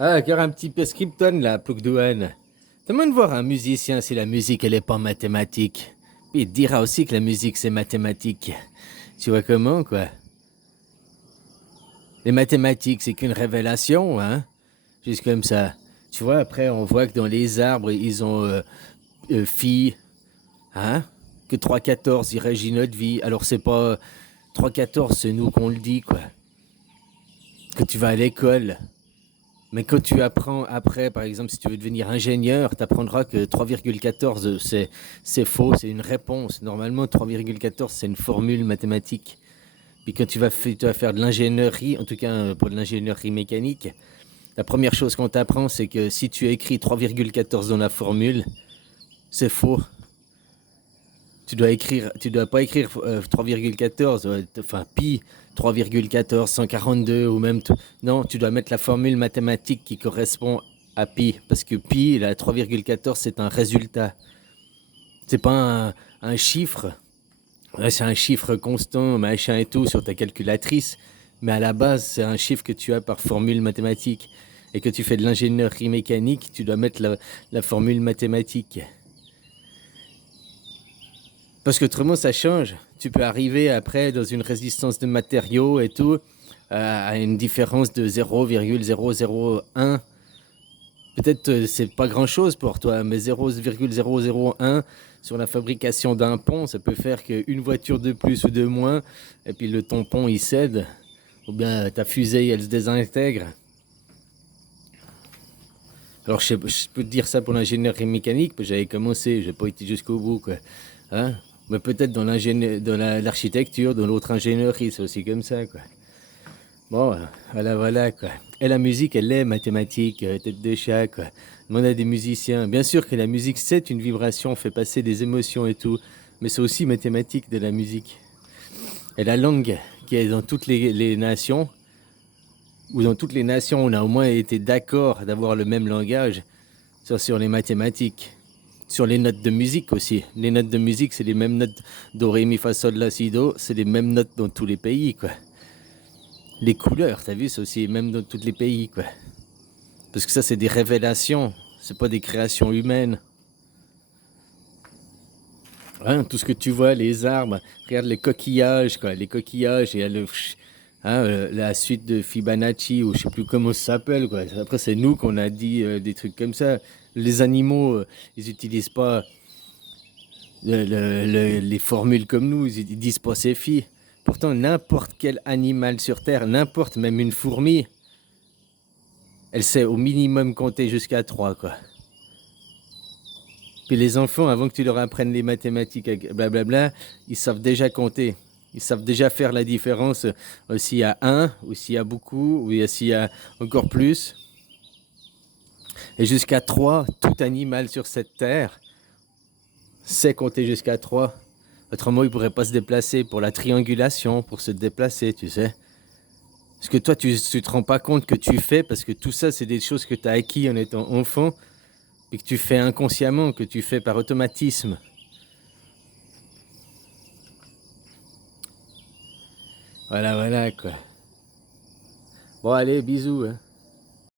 Ah, encore un petit peu Scripton là, Ploukdouane. Demande voir un musicien si la musique elle est pas mathématique. Puis il te dira aussi que la musique c'est mathématique. Tu vois comment, quoi? Les mathématiques c'est qu'une révélation, hein? Juste comme ça. Tu vois, après on voit que dans les arbres, ils ont phi, hein? Que 3,14 il régit notre vie. Alors c'est pas 3,14, c'est nous qu'on le dit, quoi. Que tu vas à l'école. Mais quand tu apprends après, par exemple, si tu veux devenir ingénieur, tu apprendras que 3,14 c'est faux, c'est une réponse. Normalement, 3,14 c'est une formule mathématique. Puis quand tu vas faire de l'ingénierie, en tout cas pour de l'ingénierie mécanique, la première chose qu'on t'apprend, c'est que si tu écris 3,14 dans la formule, c'est faux. Tu dois pas écrire 3,14, enfin pi 3,14, 142 ou même. Non, tu dois mettre la formule mathématique qui correspond à pi. Parce que pi, la 3,14, c'est un résultat. C'est pas un chiffre. Ouais, c'est un chiffre constant, machin et tout, sur ta calculatrice. Mais à la base, c'est un chiffre que tu as par formule mathématique. Et que tu fais de l'ingénierie mécanique, tu dois mettre la formule mathématique. Parce qu'autrement, ça change. Tu peux arriver après dans une résistance de matériaux et tout, à une différence de 0,001. Peut-être c'est pas grand-chose pour toi, mais 0,001 sur la fabrication d'un pont, ça peut faire qu'une voiture de plus ou de moins, et puis ton pont il cède, ou bien ta fusée elle se désintègre. Alors je peux te dire ça pour l'ingénierie mécanique, parce que j'avais commencé, j'ai pas été jusqu'au bout, quoi. Hein? Mais peut-être dans l'architecture, dans l'autre ingénierie, c'est aussi comme ça, quoi. Bon, voilà, quoi. Et la musique, elle est mathématique, tête de chat, quoi. Demande à des musiciens. Bien sûr que la musique, c'est une vibration, fait passer des émotions et tout, mais c'est aussi mathématique de la musique. Et la langue qui est dans toutes les nations, ou dans toutes les nations, on a au moins été d'accord d'avoir le même langage, sur les mathématiques. Sur les notes de musique aussi. Les notes de musique, c'est les mêmes notes do, ré, mi, fa, sol, la, si, do. C'est les mêmes notes dans tous les pays, quoi. Les couleurs, t'as vu, c'est aussi même dans tous les pays, quoi. Parce que ça, c'est des révélations. C'est pas des créations humaines. Hein, tout ce que tu vois, les arbres, regarde les coquillages, quoi. Les coquillages, et la suite de Fibonacci, ou je sais plus comment ça s'appelle, quoi. Après, c'est nous qu'on a dit des trucs comme ça. Les animaux, ils utilisent pas les formules comme nous, ils disent pas ces filles. Pourtant, n'importe quel animal sur Terre, n'importe, même une fourmi, elle sait au minimum compter jusqu'à 3, quoi. Puis les enfants, avant que tu leur apprennes les mathématiques, blablabla, ils savent déjà compter. Ils savent déjà faire la différence s'il y a un, ou s'il y a beaucoup, ou s'il y a encore plus. Et jusqu'à 3, tout animal sur cette terre sait compter jusqu'à 3. Autrement, il ne pourrait pas se déplacer pour la triangulation, pour se déplacer, tu sais. Parce que toi, tu ne te rends pas compte que tu fais, parce que tout ça, c'est des choses que tu as acquis en étant enfant, et que tu fais inconsciemment, que tu fais par automatisme. Voilà, quoi. Bon, allez, bisous, hein.